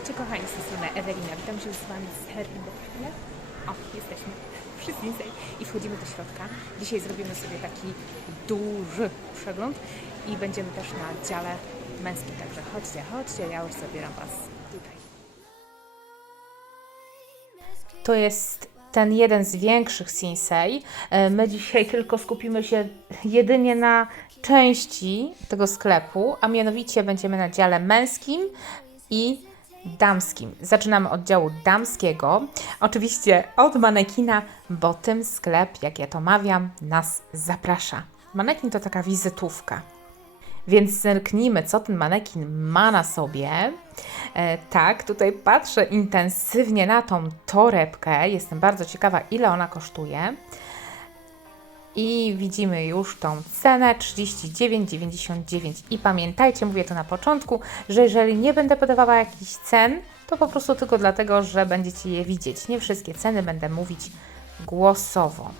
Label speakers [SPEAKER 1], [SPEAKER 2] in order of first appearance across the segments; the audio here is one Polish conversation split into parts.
[SPEAKER 1] Witajcie kochani, z strony Ewelina. Witam się z Wami serdecznie. O, jesteśmy Sinsei i wchodzimy do środka. Dzisiaj zrobimy sobie taki duży przegląd i będziemy też na dziale męskim. Także chodźcie, chodźcie, ja już zabieram Was tutaj. To jest ten jeden z większych Sinsei. E, My dzisiaj tylko skupimy się jedynie na części tego sklepu, a mianowicie będziemy na dziale męskim i damskim. Zaczynamy od działu damskiego. Oczywiście od manekina, bo tym sklep, jak ja to mawiam, nas zaprasza. Manekin to taka wizytówka. Więc zerknijmy, co ten manekin ma na sobie. E, tak, tutaj patrzę intensywnie na tą torebkę. Jestem bardzo ciekawa, ile ona kosztuje. I widzimy już tą cenę 39,99. I pamiętajcie, mówię to na początku, że jeżeli nie będę podawała jakichś cen, to po prostu tylko dlatego, że będziecie je widzieć. Nie wszystkie ceny będę mówić głosowo.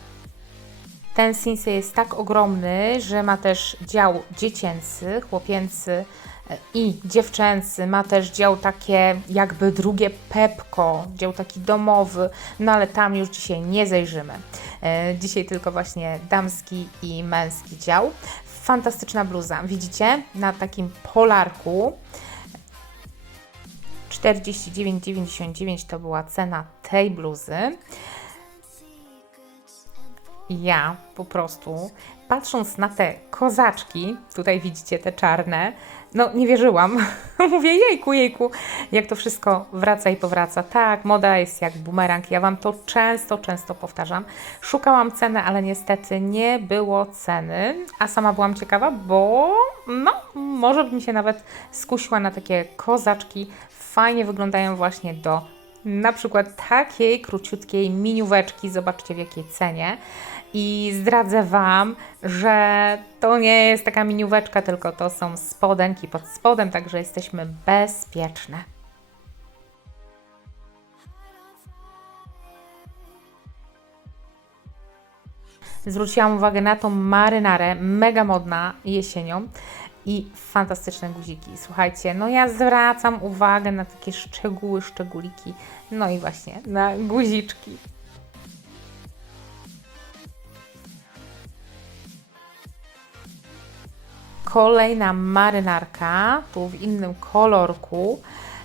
[SPEAKER 1] Ten Sinsei jest tak ogromny, że ma też dział dziecięcy, chłopięcy e, i dziewczęcy. Ma też dział takie jakby drugie Pepko, dział taki domowy, no ale tam już dzisiaj nie zajrzymy. E, Dzisiaj tylko właśnie damski i męski dział. Fantastyczna bluza. Widzicie? Na takim polarku 49,99 to była cena tej bluzy. Ja po prostu, patrząc na te kozaczki, tutaj widzicie te czarne, no nie wierzyłam. Mówię, jejku, jejku, jak to wszystko wraca i powraca. Tak, moda jest jak bumerang. Ja Wam to często, często powtarzam. Szukałam ceny, ale niestety nie było ceny, a sama byłam ciekawa, bo no, może bym się nawet skusiła na takie kozaczki. Fajnie wyglądają właśnie do na przykład takiej króciutkiej minióweczki, zobaczcie w jakiej cenie. I zdradzę Wam, że to nie jest taka minióweczka, tylko to są spodenki pod spodem, także jesteśmy bezpieczne. Zwróciłam uwagę na tą marynarę, mega modna jesienią i fantastyczne guziki. Słuchajcie, no ja zwracam uwagę na takie szczegóły, szczególiki, no i właśnie na guziczki. Kolejna marynarka, tu w innym kolorku.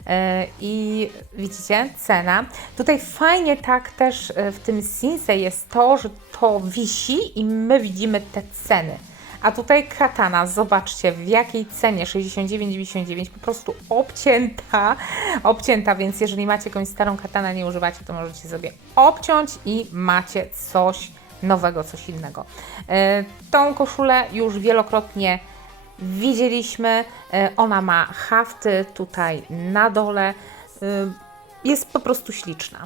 [SPEAKER 1] E, I widzicie, cena. Tutaj fajnie tak też e, w tym Sinsei jest to, że to wisi i my widzimy te ceny. A tutaj katana, zobaczcie w jakiej cenie 69,99 po prostu obcięta, obcięta, więc jeżeli macie jakąś starą katanę, nie używacie, to możecie sobie obciąć i macie coś nowego, coś innego. E, Tą koszulę już wielokrotnie widzieliśmy. E, Ona ma hafty tutaj na dole. Jest po prostu śliczna.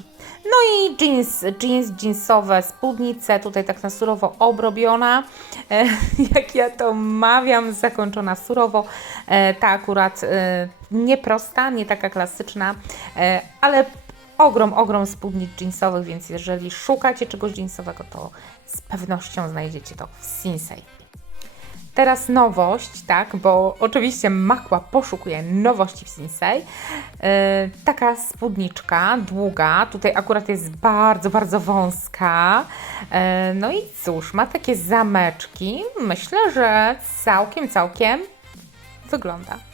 [SPEAKER 1] No i jeans, jeans, jeansowe spódnice, tutaj tak na surowo obrobiona. E, Jak ja to mawiam, zakończona surowo. E, Ta akurat e, nie prosta, nie taka klasyczna, e, ale ogrom, ogrom spódnic jeansowych, więc jeżeli szukacie czegoś jeansowego, to z pewnością znajdziecie to w Sinsei. Teraz nowość, tak, bo oczywiście Makła poszukuje nowości w Sinsei. Yy, taka spódniczka długa, tutaj akurat jest bardzo, bardzo wąska. Yy, no i cóż, ma takie zameczki. Myślę, że całkiem, całkiem wygląda.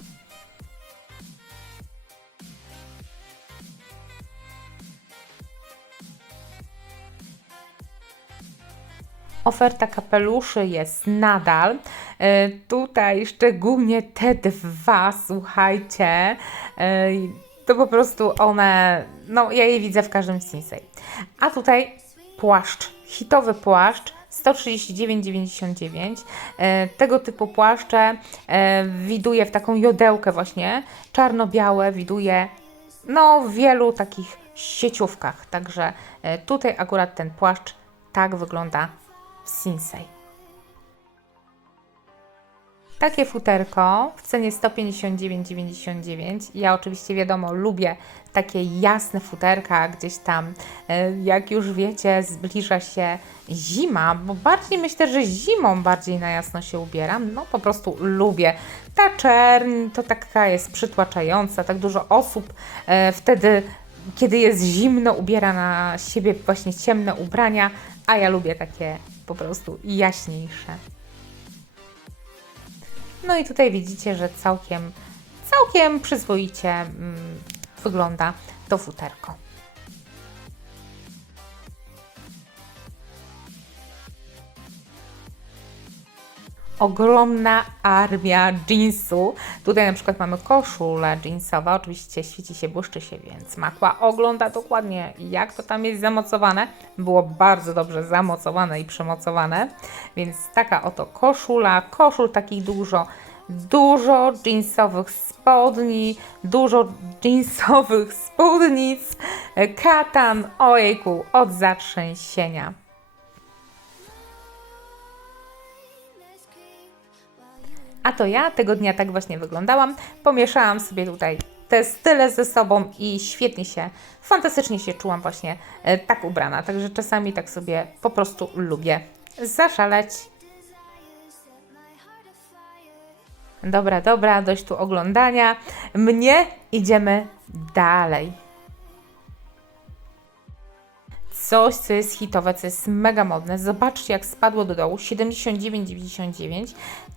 [SPEAKER 1] Oferta kapeluszy jest nadal. E, Tutaj szczególnie te dwa, słuchajcie, e, to po prostu one, no ja je widzę w każdym Sinsei. A tutaj płaszcz, hitowy płaszcz, 139,99. E, Tego typu płaszcze widuję w taką jodełkę właśnie, czarno-białe widuję no w wielu takich sieciówkach. Także tutaj akurat ten płaszcz tak wygląda w Sinsei. Takie futerko w cenie 159,99. Ja oczywiście wiadomo lubię takie jasne futerka gdzieś tam. e, Jak już wiecie, zbliża się zima, bo bardziej myślę, że zimą bardziej na jasno się ubieram. No po prostu lubię. Ta czerń to taka jest przytłaczająca, tak dużo osób e, wtedy kiedy jest zimno, ubiera na siebie właśnie ciemne ubrania, a ja lubię takie po prostu jaśniejsze. No i tutaj widzicie, że całkiem, całkiem przyzwoicie mm, wygląda to futerko. Ogromna armia jeansu. Tutaj na przykład mamy koszulę jeansową, oczywiście świeci się, błyszczy się, więc Makła ogląda dokładnie jak to tam jest zamocowane. Było bardzo dobrze zamocowane i przemocowane, więc taka oto koszula, koszul takich dużo, dużo jeansowych spodni, dużo jeansowych spódnic, katan, ojejku, od zatrzęsienia. A to ja tego dnia tak właśnie wyglądałam. Pomieszałam sobie tutaj te style ze sobą i świetnie się, fantastycznie się czułam właśnie e, tak ubrana. Także czasami tak sobie po prostu lubię zaszaleć. Dobra, dobra, dość tu oglądania. Mnie idziemy dalej. Coś, co jest hitowe, co jest mega modne. Zobaczcie, jak spadło do dołu. 79,99.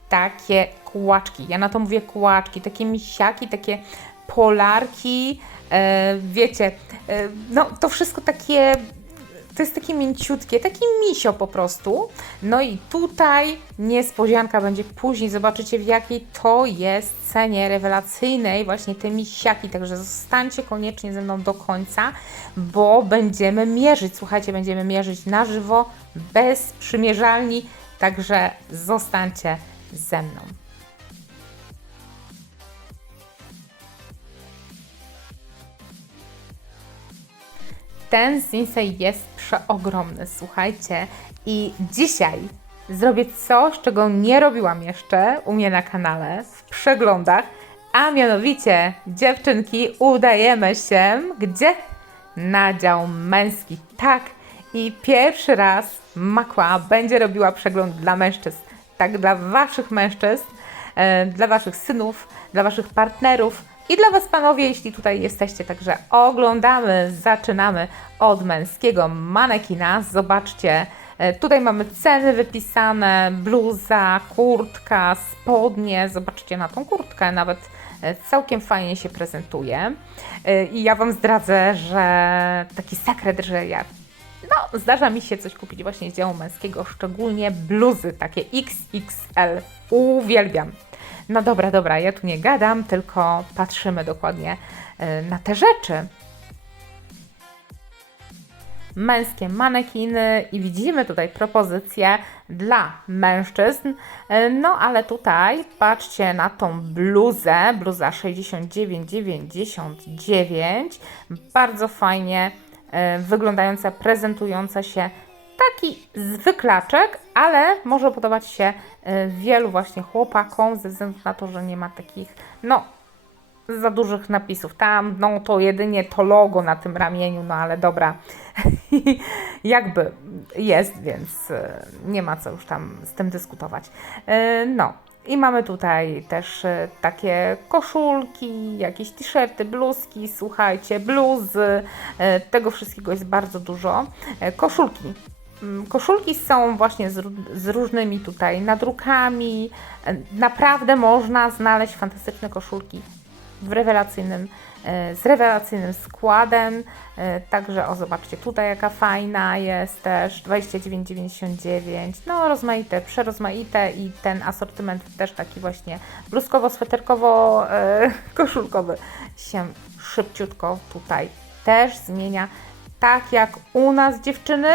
[SPEAKER 1] Takie kłaczki. Ja na to mówię kłaczki. Takie misiaki, takie polarki. E, wiecie, e, no to wszystko takie to jest takie mięciutkie, taki misio po prostu. No i tutaj niespodzianka będzie później, zobaczycie w jakiej to jest cenie rewelacyjnej właśnie te misiaki, także zostańcie koniecznie ze mną do końca, bo będziemy mierzyć, słuchajcie, będziemy mierzyć na żywo, bez przymierzalni, także zostańcie ze mną. Ten Sinsei jest przeogromny, słuchajcie. I dzisiaj zrobię coś, czego nie robiłam jeszcze u mnie na kanale w przeglądach, a mianowicie, dziewczynki, udajemy się gdzie? Na dział męski. Tak. I pierwszy raz Makła będzie robiła przegląd dla mężczyzn. Tak, dla Waszych mężczyzn, e, dla Waszych synów, dla Waszych partnerów, i dla Was, panowie, jeśli tutaj jesteście, także oglądamy, zaczynamy od męskiego manekina. Zobaczcie, e, tutaj mamy ceny wypisane, bluza, kurtka, spodnie. Zobaczcie na tą kurtkę, nawet e, całkiem fajnie się prezentuje. I ja Wam zdradzę, że taki sekret, że ja no, zdarza mi się coś kupić właśnie z działu męskiego, szczególnie bluzy takie XXL. Uwielbiam. No dobra, dobra, ja tu nie gadam, tylko patrzymy dokładnie y, na te rzeczy. Męskie manekiny i widzimy tutaj propozycje dla mężczyzn. Y, No ale tutaj patrzcie na tą bluzę, bluza 69,99. Bardzo fajnie wyglądająca, prezentująca się taki zwyklaczek, ale może podobać się y, wielu właśnie chłopakom ze względu na to, że nie ma takich, no, za dużych napisów. Tam, no, to jedynie to logo na tym ramieniu, no ale dobra, jakby jest, więc y, nie ma co już tam z tym dyskutować. No. I mamy tutaj też y, takie koszulki, jakieś t-shirty, bluzki, słuchajcie, bluzy, y, tego wszystkiego jest bardzo dużo. Y, Koszulki Mm, Koszulki są właśnie z, z różnymi tutaj nadrukami. E, Naprawdę można znaleźć fantastyczne koszulki w rewelacyjnym, e, z rewelacyjnym składem. E, Także o zobaczcie tutaj jaka fajna jest też 29,99. No rozmaite, przerozmaite i ten asortyment też taki właśnie bluzkowo-sweterkowo e, koszulkowy się szybciutko tutaj też zmienia. Tak jak u nas dziewczyny,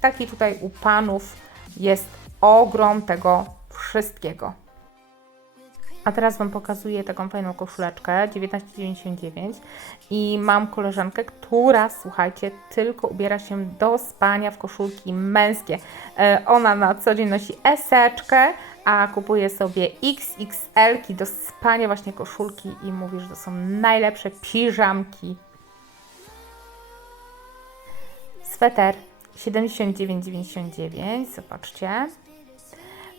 [SPEAKER 1] taki tutaj u panów jest ogrom tego wszystkiego. A teraz Wam pokazuję taką fajną koszuleczkę 19,99 i mam koleżankę, która, słuchajcie, tylko ubiera się do spania w koszulki męskie. E, ona na co dzień nosi eseczkę, a kupuje sobie XXL-ki do spania właśnie koszulki i mówi, że to są najlepsze piżamki. Sweter 79,99, zobaczcie.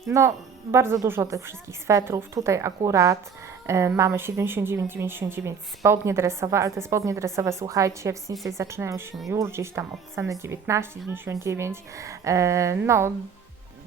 [SPEAKER 1] No, bardzo dużo tych wszystkich swetrów. Tutaj akurat e, mamy 79,99 spodnie dresowe, ale te spodnie dresowe, słuchajcie, w Sinsei zaczynają się już gdzieś tam od ceny 19,99. E, no,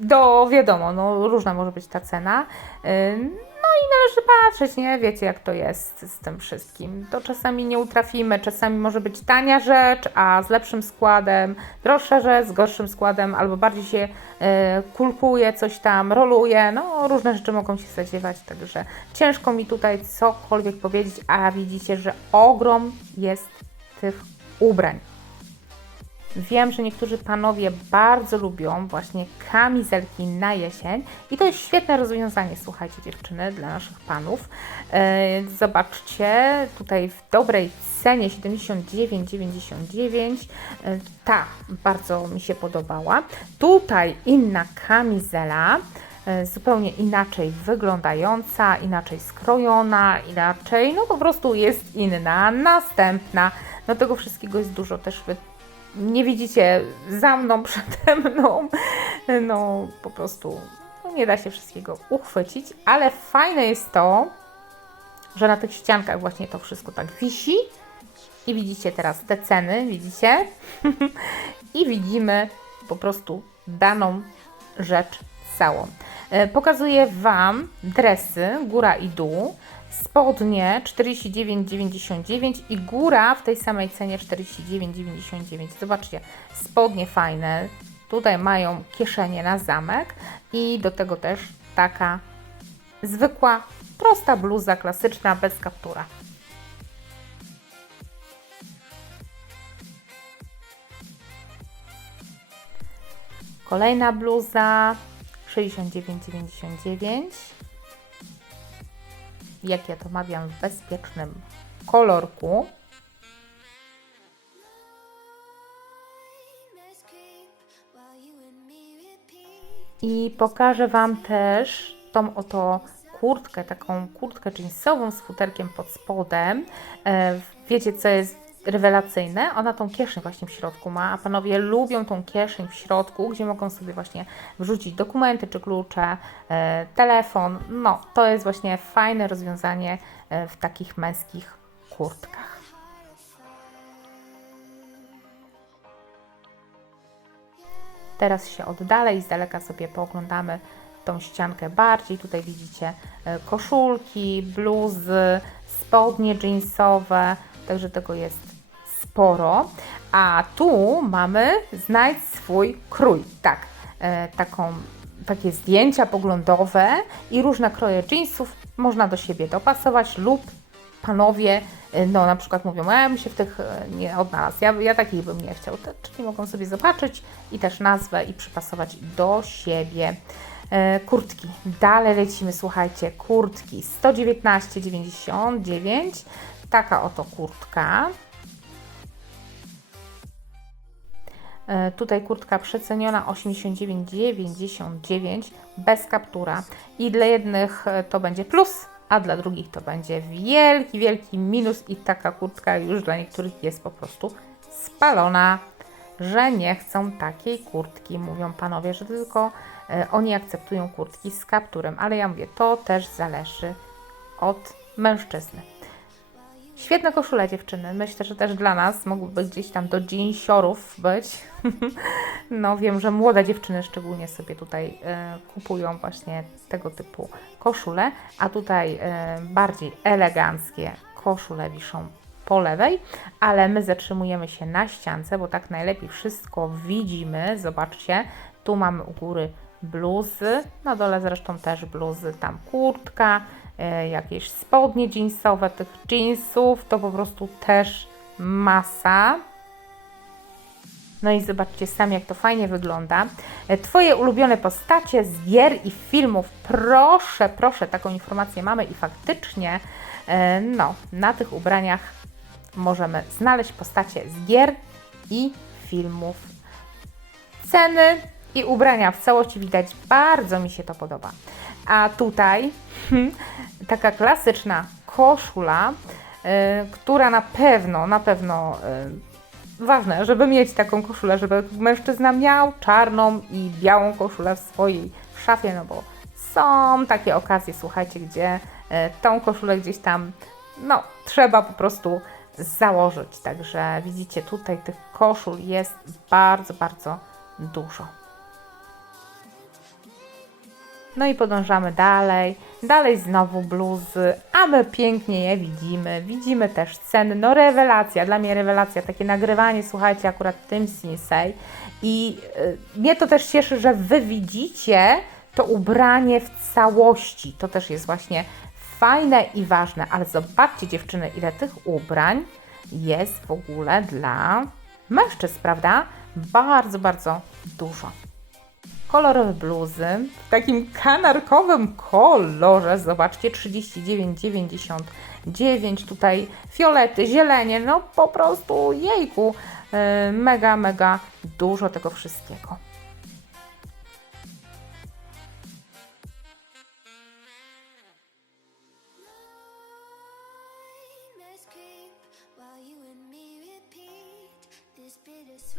[SPEAKER 1] do wiadomo, no różna może być ta cena. No i należy patrzeć, nie? Wiecie, jak to jest z tym wszystkim. To czasami nie utrafimy, czasami może być tania rzecz, a z lepszym składem, droższa rzecz z gorszym składem, albo bardziej się e, kulkuje, coś tam roluje. No, różne rzeczy mogą się zadziewać, także ciężko mi tutaj cokolwiek powiedzieć, a widzicie, że ogrom jest tych ubrań. Wiem, że niektórzy panowie bardzo lubią właśnie kamizelki na jesień i to jest świetne rozwiązanie, słuchajcie dziewczyny, dla naszych panów. E, zobaczcie, tutaj w dobrej cenie 79,99 e, ta bardzo mi się podobała. Tutaj inna kamizela e, zupełnie inaczej wyglądająca, inaczej skrojona, inaczej, no po prostu jest inna. Następna, no tego wszystkiego jest dużo też wy nie widzicie za mną, przede mną, no po prostu no, nie da się wszystkiego uchwycić, ale fajne jest to, że na tych ściankach właśnie to wszystko tak wisi i widzicie teraz te ceny, widzicie? I widzimy po prostu daną rzecz całą. E, pokazuję Wam dresy, góra i dół spodnie 49,99 i góra w tej samej cenie 49,99. Zobaczcie, spodnie fajne, tutaj mają kieszenie na zamek i do tego też taka zwykła, prosta bluza klasyczna bez kaptura. Kolejna bluza 69,99 jak ja to mawiam, w bezpiecznym kolorku. I pokażę Wam też tą oto kurtkę, taką kurtkę jeansową z futerkiem pod spodem. E, wiecie, co jest rewelacyjne. Ona tą kieszeń właśnie w środku ma, a panowie lubią tą kieszeń w środku, gdzie mogą sobie właśnie wrzucić dokumenty czy klucze, e, telefon. No, to jest właśnie fajne rozwiązanie e, w takich męskich kurtkach. Teraz się oddalę i z daleka sobie pooglądamy tą ściankę bardziej. Tutaj widzicie e, koszulki, bluzy, spodnie jeansowe, także tego jest sporo. A tu mamy znajdź swój krój. Tak, e, taką, takie zdjęcia poglądowe i różne kroje jeansów można do siebie dopasować lub panowie, e, no na przykład mówią, ja bym się w tych e, nie odnalazł, ja, ja takich bym nie chciał, czyli mogą sobie zobaczyć i też nazwę i przypasować do siebie. E, kurtki, dalej lecimy, słuchajcie, kurtki 119,99, taka oto kurtka, E, tutaj kurtka przeceniona 89,99 bez kaptura. I dla jednych e, to będzie plus, a dla drugich to będzie wielki, wielki minus i taka kurtka już dla niektórych jest po prostu spalona, że nie chcą takiej kurtki. Mówią panowie, że tylko e, oni akceptują kurtki z kapturem, ale ja mówię, to też zależy od mężczyzny. Świetne koszule dziewczyny. Myślę, że też dla nas mogłyby gdzieś tam do jeansiorów być. no wiem, że młode dziewczyny szczególnie sobie tutaj e, kupują właśnie tego typu koszule, a tutaj e, bardziej eleganckie koszule wiszą po lewej, ale my zatrzymujemy się na ściance, bo tak najlepiej wszystko widzimy. Zobaczcie, tu mamy u góry bluzy, na dole zresztą też bluzy, tam kurtka, jakieś spodnie jeansowe, tych jeansów to po prostu też masa. No i zobaczcie sami, jak to fajnie wygląda. E, Twoje ulubione postacie z gier i filmów. Proszę, proszę, taką informację mamy i faktycznie, e, no, na tych ubraniach możemy znaleźć postacie z gier i filmów. Ceny i ubrania w całości widać, bardzo mi się to podoba. A tutaj hmm, taka klasyczna koszula, y, która na pewno, na pewno y, ważne, żeby mieć taką koszulę, żeby mężczyzna miał czarną i białą koszulę w swojej szafie, no bo są takie okazje, słuchajcie, gdzie y, tą koszulę gdzieś tam, no, trzeba po prostu założyć. Także widzicie, tutaj tych koszul jest bardzo, bardzo dużo. No i podążamy dalej. Dalej znowu bluzy, a my pięknie je widzimy. Widzimy też ceny. No rewelacja, dla mnie rewelacja. Takie nagrywanie, słuchajcie, akurat tym Sinsei. I y, mnie to też cieszy, że Wy widzicie to ubranie w całości. To też jest właśnie fajne i ważne. Ale zobaczcie dziewczyny, ile tych ubrań jest w ogóle dla mężczyzn, prawda? Bardzo, bardzo dużo kolorowe bluzy w takim kanarkowym kolorze. Zobaczcie, 39,99. Tutaj fiolety, zielenie, no po prostu jejku. Yy, mega, mega dużo tego wszystkiego.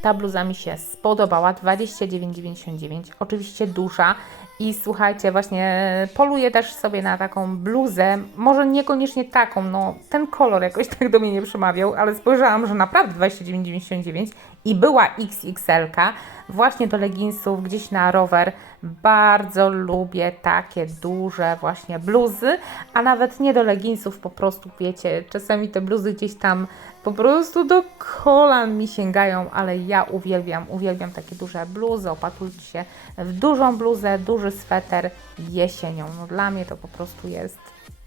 [SPEAKER 1] Ta bluza mi się spodobała, 29,99. Oczywiście duża i słuchajcie, właśnie poluję też sobie na taką bluzę, może niekoniecznie taką, no ten kolor jakoś tak do mnie nie przemawiał, ale spojrzałam, że naprawdę 29,99 i była XXL-ka właśnie do leginsów gdzieś na rower. Bardzo lubię takie duże właśnie bluzy, a nawet nie do leginsów, po prostu wiecie, czasami te bluzy gdzieś tam po prostu do kolan mi sięgają, ale ja uwielbiam, uwielbiam takie duże bluzy, opatrujcie się w dużą bluzę, duży sweter jesienią. No dla mnie to po prostu jest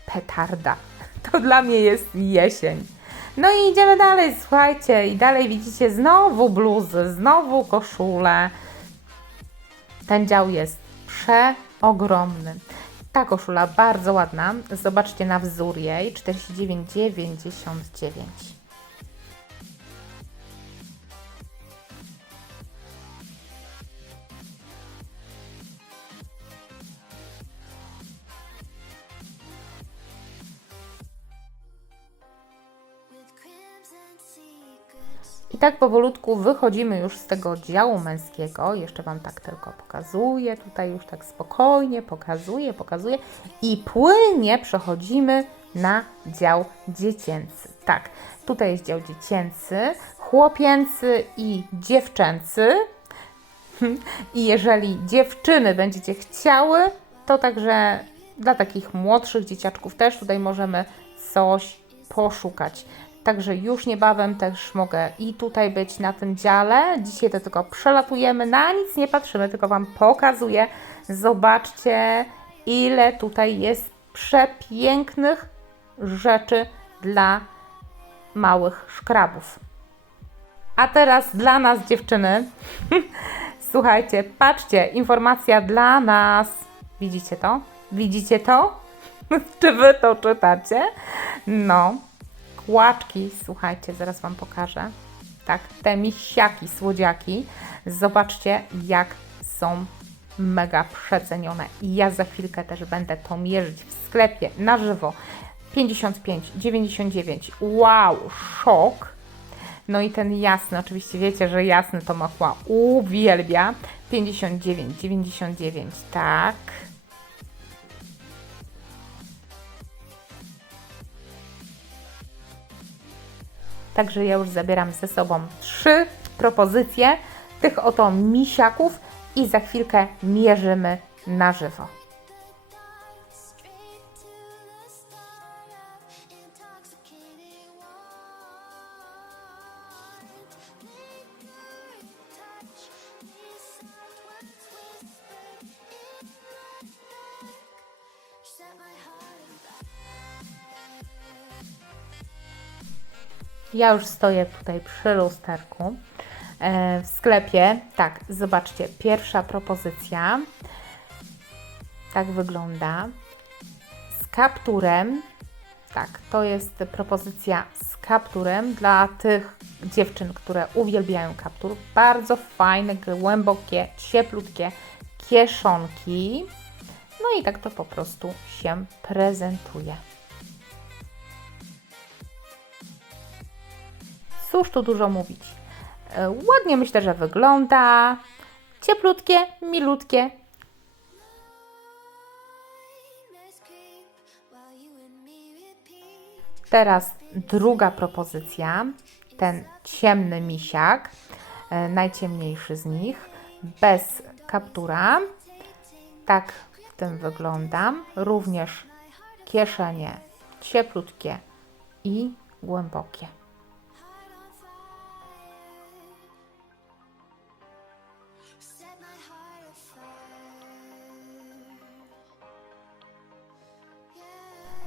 [SPEAKER 1] petarda. To dla mnie jest jesień. No i idziemy dalej, słuchajcie, i dalej widzicie znowu bluzy, znowu koszule. Ten dział jest przeogromny. Ta koszula bardzo ładna. Zobaczcie na wzór jej 49,99. I tak powolutku wychodzimy już z tego działu męskiego. Jeszcze Wam tak tylko pokazuję, tutaj już tak spokojnie pokazuję, pokazuję i płynnie przechodzimy na dział dziecięcy. Tak, tutaj jest dział dziecięcy, chłopięcy i dziewczęcy. I jeżeli dziewczyny będziecie chciały, to także dla takich młodszych dzieciaczków też tutaj możemy coś poszukać. Także już niebawem też mogę i tutaj być na tym dziale. Dzisiaj to tylko przelatujemy, na nic nie patrzymy, tylko Wam pokazuję. Zobaczcie, ile tutaj jest przepięknych rzeczy dla małych szkrabów. A teraz dla nas, dziewczyny. Słuchajcie, patrzcie, informacja dla nas. Widzicie to? Widzicie to? Czy wy to czytacie? No, kłaczki, słuchajcie, zaraz Wam pokażę. Tak, te misiaki, słodziaki. Zobaczcie, jak są mega przecenione. I ja za chwilkę też będę to mierzyć w sklepie na żywo. 55,99. Wow, szok. No i ten jasny, oczywiście wiecie, że jasny to machła uwielbia. 59,99, tak. Także ja już zabieram ze sobą trzy propozycje tych oto misiaków i za chwilkę mierzymy na żywo. Ja już stoję tutaj przy lusterku. e, w sklepie. Tak, zobaczcie, pierwsza propozycja. Tak wygląda. Z kapturem. Tak, to jest propozycja z kapturem dla tych dziewczyn, które uwielbiają kaptur. Bardzo fajne, głębokie, cieplutkie kieszonki. No i tak to po prostu się prezentuje. Cóż tu dużo mówić. E, Ładnie myślę, że wygląda. Cieplutkie, milutkie. Teraz druga propozycja. Ten ciemny misiak, e, najciemniejszy z nich, bez kaptura. Tak w tym wygląda. Również kieszenie cieplutkie i głębokie.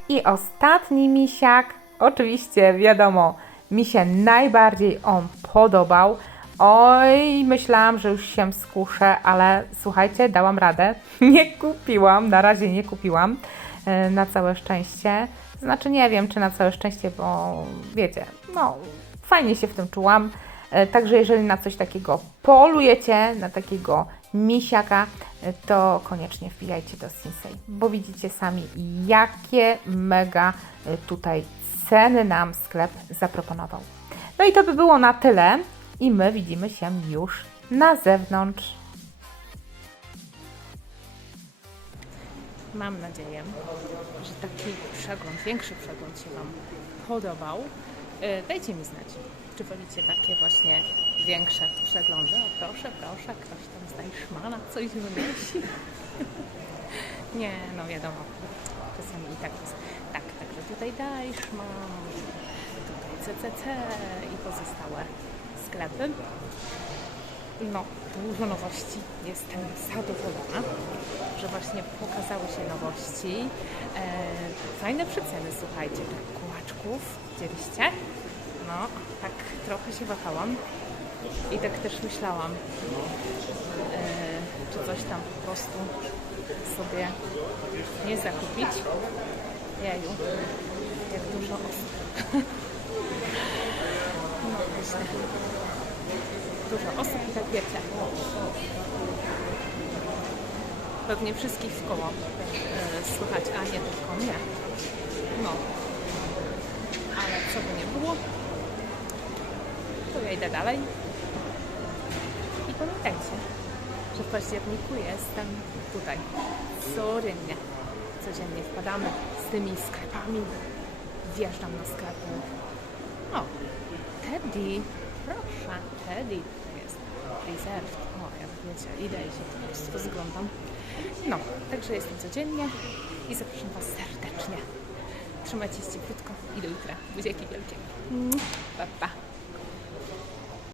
[SPEAKER 1] I ostatni misiak, oczywiście wiadomo, mi się najbardziej on podobał. Oj, myślałam, że już się skuszę, ale słuchajcie, dałam radę. Nie kupiłam, na razie nie kupiłam, e, na całe szczęście. Znaczy nie wiem, czy na całe szczęście, bo wiecie, no fajnie się w tym czułam. E, Także jeżeli na coś takiego polujecie, na takiego misiaka, e, to koniecznie wbijajcie do Sinsei, bo widzicie sami, jakie mega e, tutaj ceny nam sklep zaproponował. No i to by było na tyle i my widzimy się już na zewnątrz.
[SPEAKER 2] Mam nadzieję, że taki przegląd, większy przegląd się Wam podobał. E, Dajcie mi znać, czy wolicie takie właśnie większe przeglądy. O proszę, proszę, ktoś tam z Deichmana coś wymyśli. Nie, no wiadomo, czasami i tak jest. Tak, także tutaj Deichmann, tutaj CCC i pozostałe sklepy. No, dużo nowości. Jestem zadowolona, że właśnie pokazały się nowości. E, fajne przeceny, słuchajcie, tak kółaczków. Widzieliście? No, tak trochę się wahałam. I tak też myślałam, e, czy coś tam po prostu sobie nie zakupić. Jeju, jak dużo osób. No właśnie dużo osób i tak wiecie. Pewnie wszystkich w koło e, słychać, a nie tylko mnie. No. Ale co by nie było, to ja idę dalej. Pamiętajcie, że w październiku jestem tutaj. Codziennie. Codziennie wpadamy z tymi sklepami. Wjeżdżam na sklepy. O, Teddy, proszę, Teddy to jest reserved. O, jak wiecie, idę i się po prostu rozglądam. No, także jestem codziennie i zapraszam Was serdecznie. Trzymajcie się cieplutko i do jutra. Buziaki wielkie. Pa, pa.